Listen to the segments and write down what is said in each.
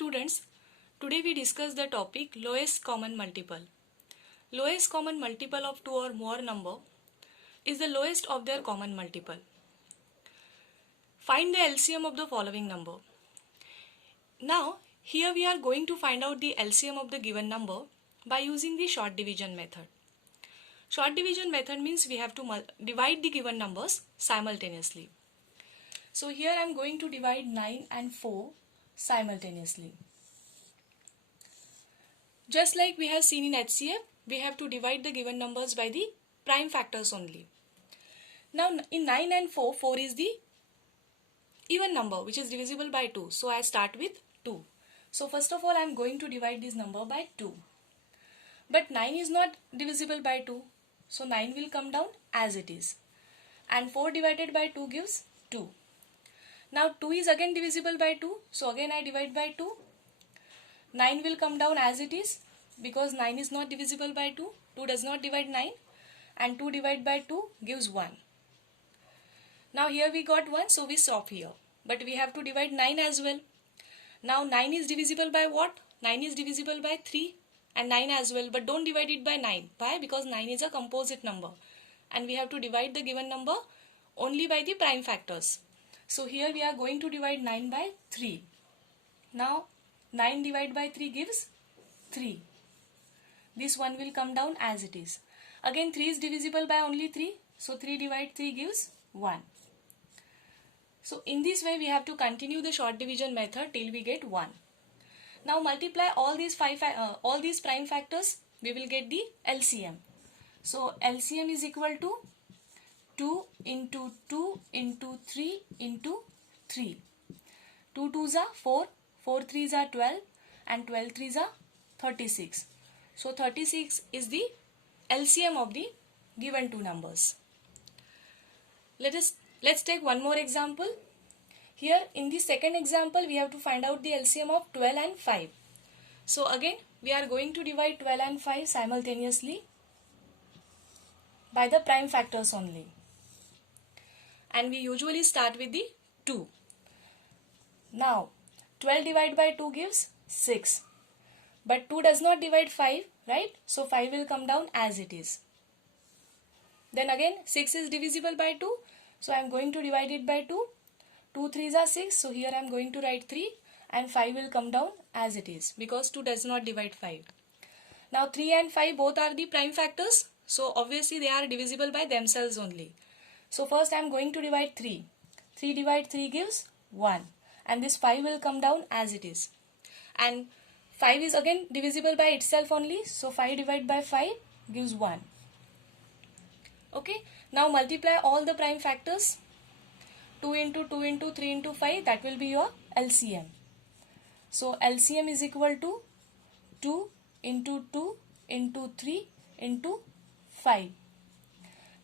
Students, today we discuss the topic lowest common multiple. Lowest common multiple of two or more number is the lowest of their common multiple. Find the LCM of the following number. Now, here we are going to find out the LCM of the given number by using the short division method. Short division method means we have to divide the given numbers simultaneously. So here I am going to divide 9 and 4 simultaneously. Just like we have seen in HCF, we have to divide the given numbers by the prime factors only. Now in 9 and 4, 4 is the even number which is divisible by 2. So I start with 2. So first of all I am going to divide this number by 2. But 9 is not divisible by 2. So 9 will come down as it is. And 4 divided by 2 gives 2. Now 2 is again divisible by 2. So again I divide by 2. 9 will come down as it is because 9 is not divisible by 2. 2 does not divide 9. And 2 divided by 2 gives 1. Now here we got 1, so we stop here. But we have to divide 9 as well. Now 9 is divisible by what? 9 is divisible by 3 and 9 as well. But don't divide it by 9. Why? Because 9 is a composite number. And we have to divide the given number only by the prime factors. So here we are going to divide 9 by 3. Now 9 divided by 3 gives 3. This one will come down as it is. Again 3 is divisible by only 3. So 3 divided 3 gives 1. So in this way we have to continue the short division method till we get 1. Now multiply all these prime factors, we will get the LCM. So LCM is equal to 2 into 2 into 3 into 3. 2 2s are 4, 4 3s are 12 and 12 3s are 36. So 36 is the LCM of the given two numbers. Let's take one more example. Here in the second example we have to find out the LCM of 12 and 5. So again we are going to divide 12 and 5 simultaneously by the prime factors only. And we usually start with the 2. Now 12 divided by 2 gives 6. But 2 does not divide 5, right? So 5 will come down as it is. Then again 6 is divisible by 2. So I am going to divide it by 2. 2 3s are 6. So here I am going to write 3 and 5 will come down as it is because 2 does not divide 5. Now 3 and 5 both are the prime factors. So obviously they are divisible by themselves only. So first I am going to divide 3. 3 divided 3 gives 1. And this 5 will come down as it is. And 5 is again divisible by itself only. So 5 divided by 5 gives 1. Okay. Now multiply all the prime factors. 2 into 2 into 3 into 5. That will be your LCM. So LCM is equal to 2 into 2 into 3 into 5.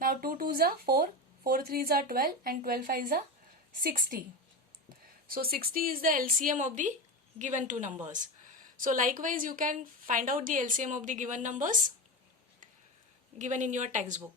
Now 2 2s are 4. 4 3s are 12 and 12 5s are 60. So 60 is the LCM of the given two numbers. So likewise you can find out the LCM of the given numbers given in your textbook.